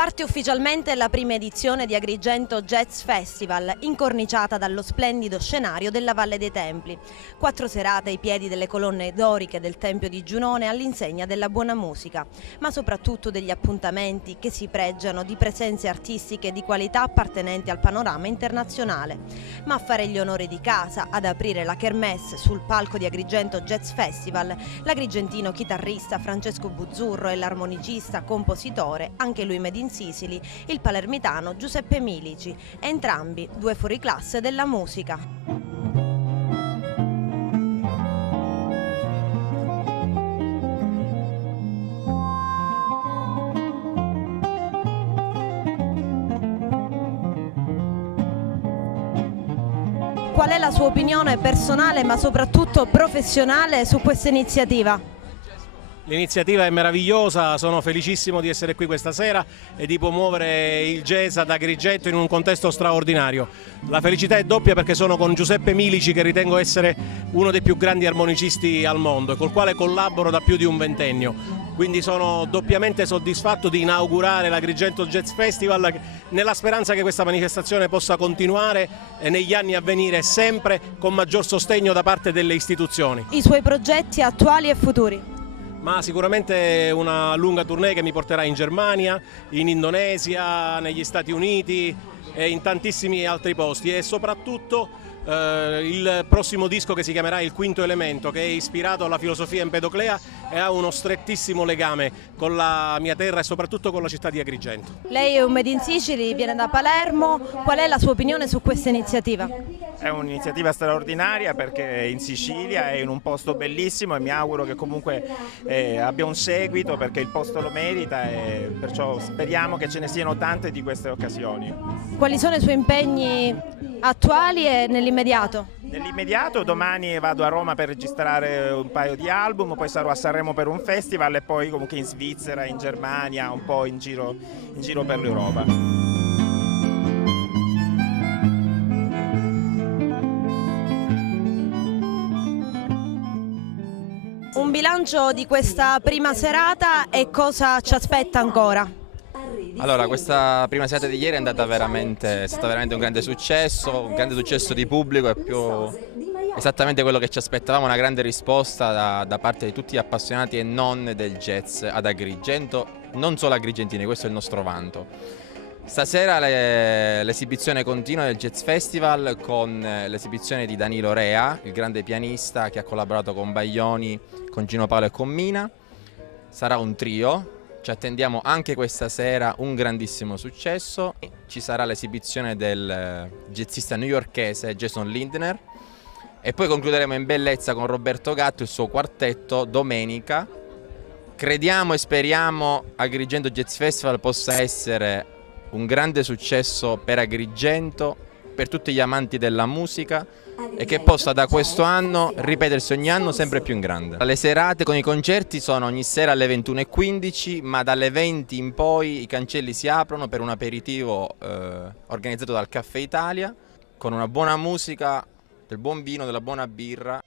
Parte ufficialmente la prima edizione di Agrigento Jazz Festival, incorniciata dallo splendido scenario della Valle dei Templi. 4 serate ai piedi delle colonne doriche del Tempio di Giunone all'insegna della buona musica, ma soprattutto degli appuntamenti che si pregiano di presenze artistiche di qualità appartenenti al panorama internazionale. Ma a fare gli onori di casa, ad aprire la kermesse sul palco di Agrigento Jazz Festival, l'agrigentino chitarrista Francesco Buzzurro e l'armonicista, compositore, anche lui made in Sicily, il palermitano Giuseppe Milici, entrambi 2 fuoriclasse della musica. Qual è la sua opinione personale ma soprattutto professionale su questa iniziativa? L'iniziativa è meravigliosa, sono felicissimo di essere qui questa sera e di promuovere il jazz ad Agrigento in un contesto straordinario. La felicità è doppia perché sono con Giuseppe Milici, che ritengo essere uno dei più grandi armonicisti al mondo e col quale collaboro da più di un ventennio. Quindi sono doppiamente soddisfatto di inaugurare l'Agrigento Jazz Festival nella speranza che questa manifestazione possa continuare negli anni a venire, sempre con maggior sostegno da parte delle istituzioni. I suoi progetti attuali e futuri? Ma sicuramente una lunga tournée che mi porterà in Germania, in Indonesia, negli Stati Uniti e in tantissimi altri posti, e soprattutto il prossimo disco, che si chiamerà Il Quinto Elemento, che è ispirato alla filosofia empedoclea e ha uno strettissimo legame con la mia terra e soprattutto con la città di Agrigento. Lei è un made in Sicily, viene da Palermo, qual è la sua opinione su questa iniziativa? È un'iniziativa straordinaria perché è in Sicilia, è in un posto bellissimo e mi auguro che comunque abbia un seguito, perché il posto lo merita, e perciò speriamo che ce ne siano tante di queste occasioni. Quali sono i suoi impegni attuali e nell'immediato? Nell'immediato domani vado a Roma per registrare un paio di album, poi sarò a Sanremo per un festival e poi comunque in Svizzera, in Germania, un po' in giro per l'Europa. Un bilancio di questa prima serata e cosa ci aspetta ancora? Allora, questa prima serata di ieri è stata veramente un grande successo di pubblico e più esattamente quello che ci aspettavamo, una grande risposta da parte di tutti gli appassionati e non del jazz ad Agrigento, non solo agrigentini, questo è il nostro vanto. Stasera l'esibizione continua del Jazz Festival con l'esibizione di Danilo Rea, il grande pianista che ha collaborato con Baglioni, con Gino Paolo e con Mina. Sarà un trio. Ci attendiamo anche questa sera un grandissimo successo. Ci sarà l'esibizione del jazzista newyorkese Jason Lindner e poi concluderemo in bellezza con Roberto Gatto, il suo quartetto, domenica. Crediamo e speriamo Agrigento Jazz Festival possa essere un grande successo per Agrigento, per tutti gli amanti della musica, e che possa da questo anno ripetersi ogni anno sempre più in grande. Le serate con i concerti sono ogni sera alle 21:15, ma dalle 20 in poi i cancelli si aprono per un aperitivo organizzato dal Caffè Italia, con una buona musica, del buon vino, della buona birra.